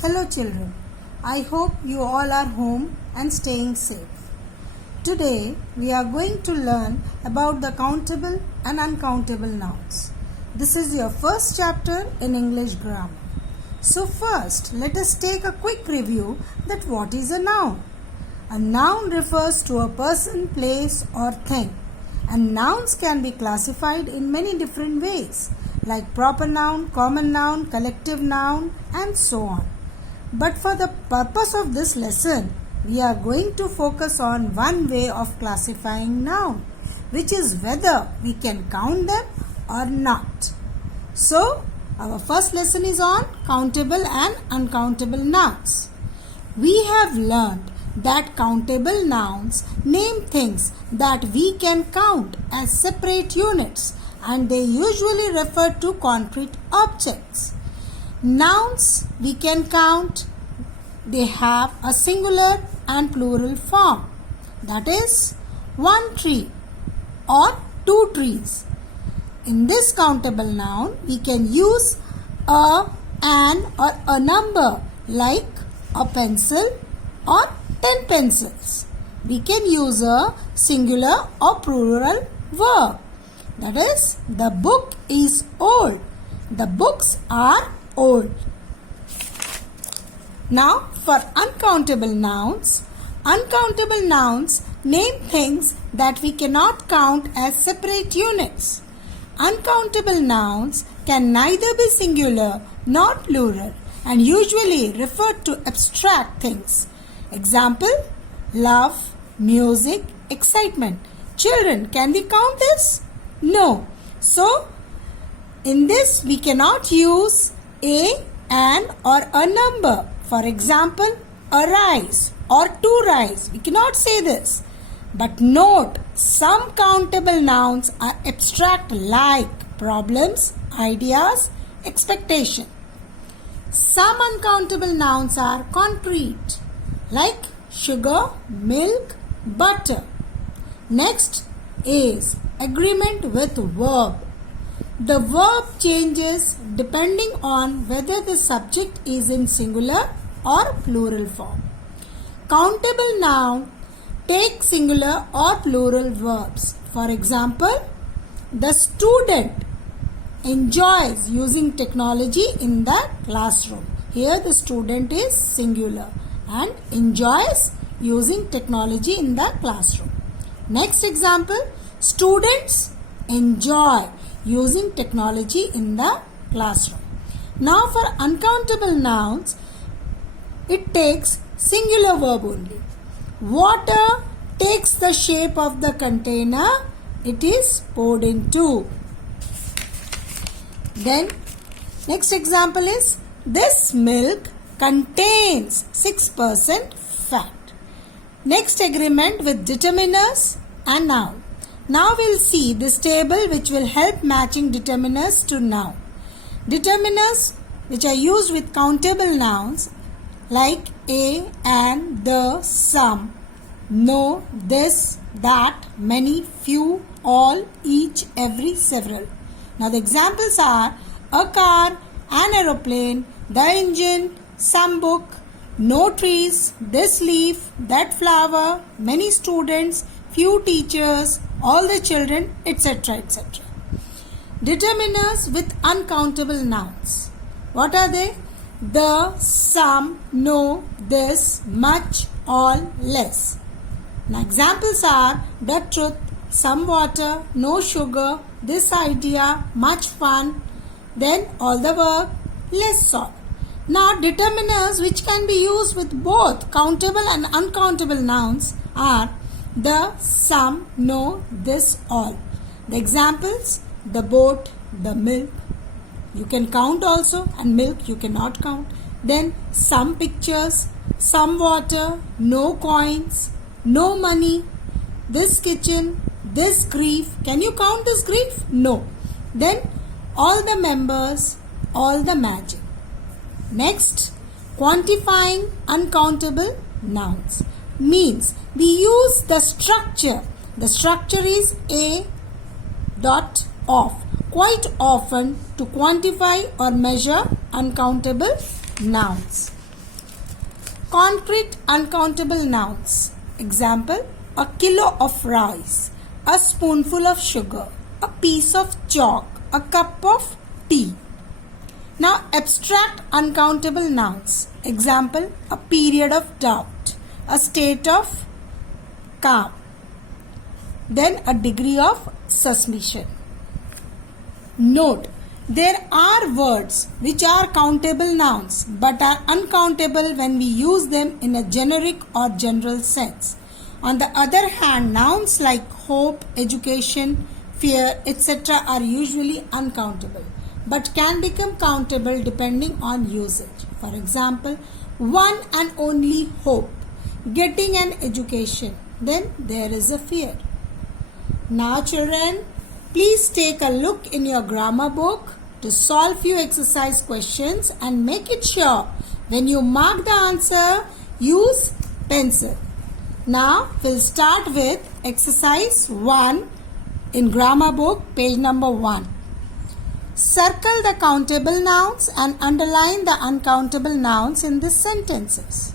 Hello children, I hope you all are home and staying safe. Today we are going to learn about the countable and uncountable nouns. This is your first chapter in English grammar. So first let us take a quick review that what is a noun. A noun refers to a person, place or thing, and nouns can be classified in many different ways like proper noun, common noun, collective noun and so on. But for the purpose of this lesson, we are going to focus on one way of classifying noun, which is whether we can count them or not. So, our first lesson is on countable and uncountable nouns. We have learned that countable nouns name things that we can count as separate units, and they usually refer to concrete objects. Nouns we can count, they have a singular and plural form, that is one tree or two trees. In this countable noun we can use a, an or a number like a pencil or 10 pencils. We can use a singular or plural verb, that is the book is old, the books are old. Now for uncountable nouns name things that we cannot count as separate units. Uncountable nouns can neither be singular nor plural and usually refer to abstract things. Example, love, music, excitement. Children, can we count this? No. So in this we cannot use a, an or a number. For example, a rice or two rice. We cannot say this. But note, some countable nouns are abstract like problems, ideas, expectation. Some uncountable nouns are concrete like sugar, milk, butter. Next is agreement with verb. The verb changes depending on whether the subject is in singular or plural form. Countable noun take singular or plural verbs. For example, the student enjoys using technology in the classroom. Here the student is singular and enjoys using technology in the classroom. Next example, students enjoy using technology in the classroom. Now for uncountable nouns, it takes singular verb only. Water takes the shape of the container it is poured into. Then next example is this milk contains 6% fat. Next agreement with determiners and noun. Now we'll see this table which will help matching determiners to noun. Determiners which are used with countable nouns like a, and, the, some, no, this, that, many, few, all, each, every, several. Now the examples are a car, an aeroplane, the engine, some book, no trees, this leaf, that flower, many students, few teachers, all the children, etc. etc. Determiners with uncountable nouns. What are they? The, some, no, this, much, all, less. Now examples are the truth, some water, no sugar, this idea, much fun, then all the work, less salt. Now determiners which can be used with both countable and uncountable nouns are the, some, no, this, all. The examples, the boat, the milk. You can count also, and milk you cannot count. Then some pictures, some water, no coins, no money, this kitchen, this grief. Can you count this grief? No. Then all the members, all the magic. Next, quantifying uncountable nouns means we use the structure. The structure is a dot of quite often to quantify or measure uncountable nouns. Concrete uncountable nouns. Example, a kilo of rice, a spoonful of sugar, a piece of chalk, a cup of tea. Now abstract uncountable nouns. Example, a period of doubt, a state of calm, then a degree of suspicion. Note, there are words which are countable nouns but are uncountable when we use them in a generic or general sense. On the other hand, nouns like hope, education, fear, etc. are usually uncountable but can become countable depending on usage. For example, one and only hope, getting an education, then there is a fear. Now children, please take a look in your grammar book to solve few exercise questions and make it sure when you mark the answer, use pencil. Now we'll start with exercise 1 in grammar book, page number 1. Circle the countable nouns and underline the uncountable nouns in these sentences.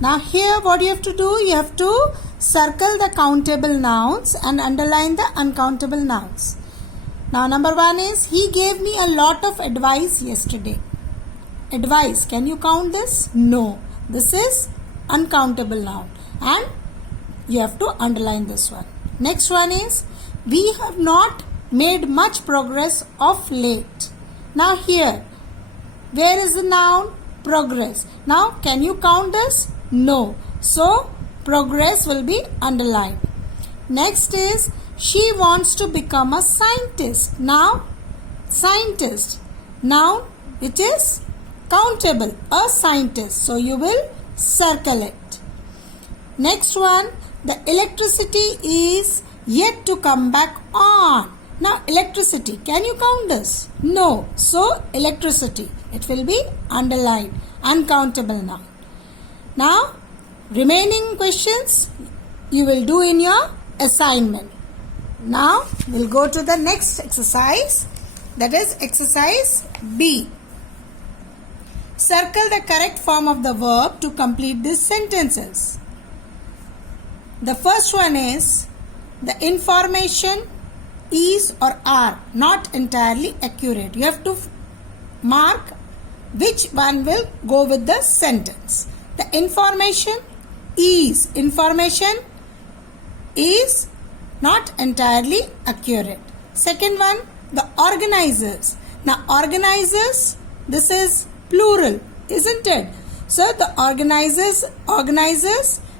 Now here what you have to do, you have to circle the countable nouns and underline the uncountable nouns. Now number 1 is, he gave me a lot of advice yesterday. Advice, can you count this? No. This is uncountable noun and you have to underline this one. Next one is, we have not made much progress of late. Now here, where is the noun? Progress. Now can you count this? No. So progress will be underlined. Next is, she wants to become a scientist. Now scientist. Now it is countable, a scientist. So you will circle it. Next one, the electricity is yet to come back on. Now electricity, can you count this? No. So electricity, it will be underlined, uncountable noun. Now remaining questions you will do in your assignment. Now we'll go to the next exercise, that is exercise B. Circle the correct form of the verb to complete these sentences. The first one is, the information is or are not entirely accurate. You have to mark which one will go with the sentence. The information is not entirely accurate. Second one, the organizers. Now organizers, this is plural, isn't it? So the organizers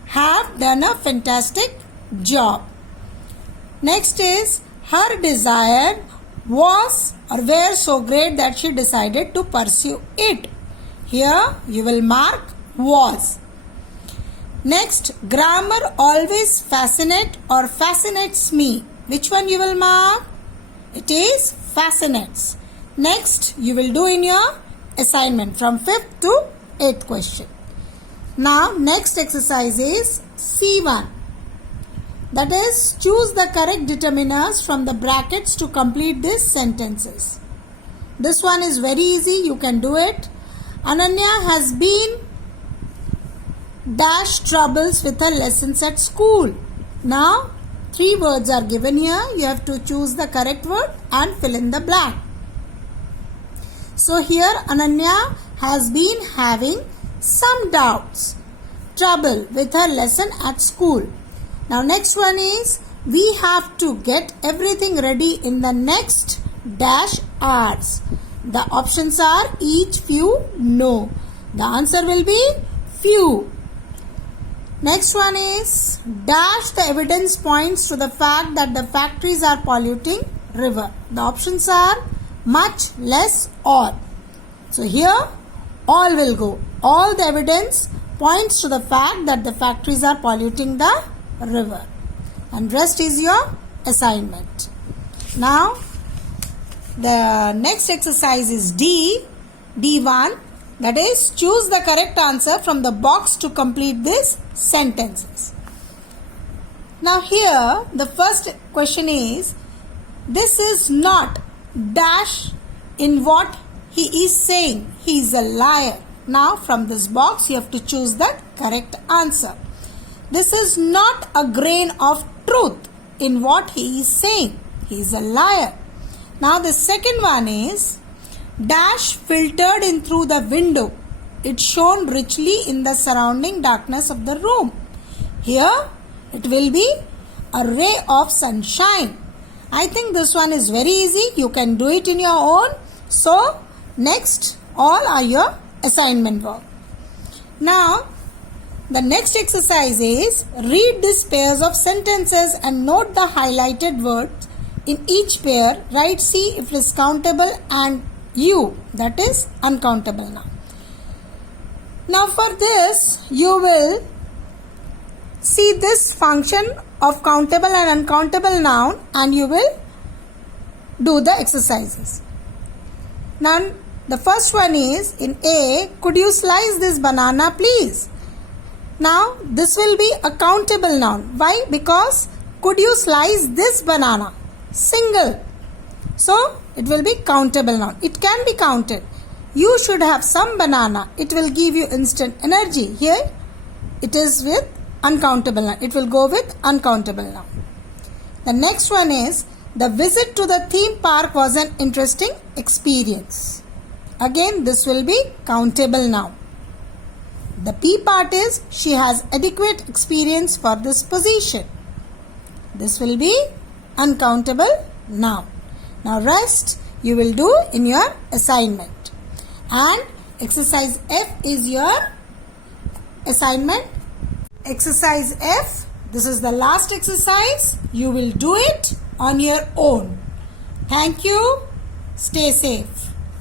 have done a fantastic job. Next is, her desire was or were so great that she decided to pursue it. Here you will mark was. Next, grammar always fascinates me. Which one you will mark? It is fascinates. Next, you will do in your assignment from 5th to 8th question. Now, next exercise is C1. That is, choose the correct determiners from the brackets to complete these sentences. This one is very easy. You can do it. Ananya has been dash troubles with her lessons at school. Now 3 words are given here. You have to choose the correct word and fill in the blank. So here Ananya has been having some doubts, trouble with her lesson at school. Now next one is, we have to get everything ready in the next dash hours. The options are each, few, no. The answer will be few. Next one is, dash the evidence points to the fact that the factories are polluting river. The options are much, less, all. So here all will go. All the evidence points to the fact that the factories are polluting the river. And rest is your assignment. Now the next exercise is D1. That is, choose the correct answer from the box to complete these sentences. Now here the first question is, this is not dash in what he is saying. He is a liar. Now from this box you have to choose the correct answer. This is not a grain of truth in what he is saying. He is a liar. Now the second one is dash filtered in through the window. It shone richly in the surrounding darkness of the room. Here it will be a ray of sunshine. I think this one is very easy. You can do it in your own. So next all are your assignment work. Now the next exercise is read these pairs of sentences and note the highlighted words in each pair. Write C if it is countable and U, that is uncountable noun. Now for this you will see this function of countable and uncountable noun and you will do the exercises. Now the first one is in A, could you slice this banana please? Now this will be a countable noun. Why? Because could you slice this banana? Single. So it will be countable noun. It can be counted. You should have some banana. It will give you instant energy. Here it is with uncountable noun. It will go with uncountable noun. The next one is the visit to the theme park was an interesting experience. Again this will be countable noun. The P part is she has adequate experience for this position. This will be uncountable noun. Now rest you will do in your assignment. And exercise F is your assignment. Exercise F, this is the last exercise. You will do it on your own. Thank you. Stay safe.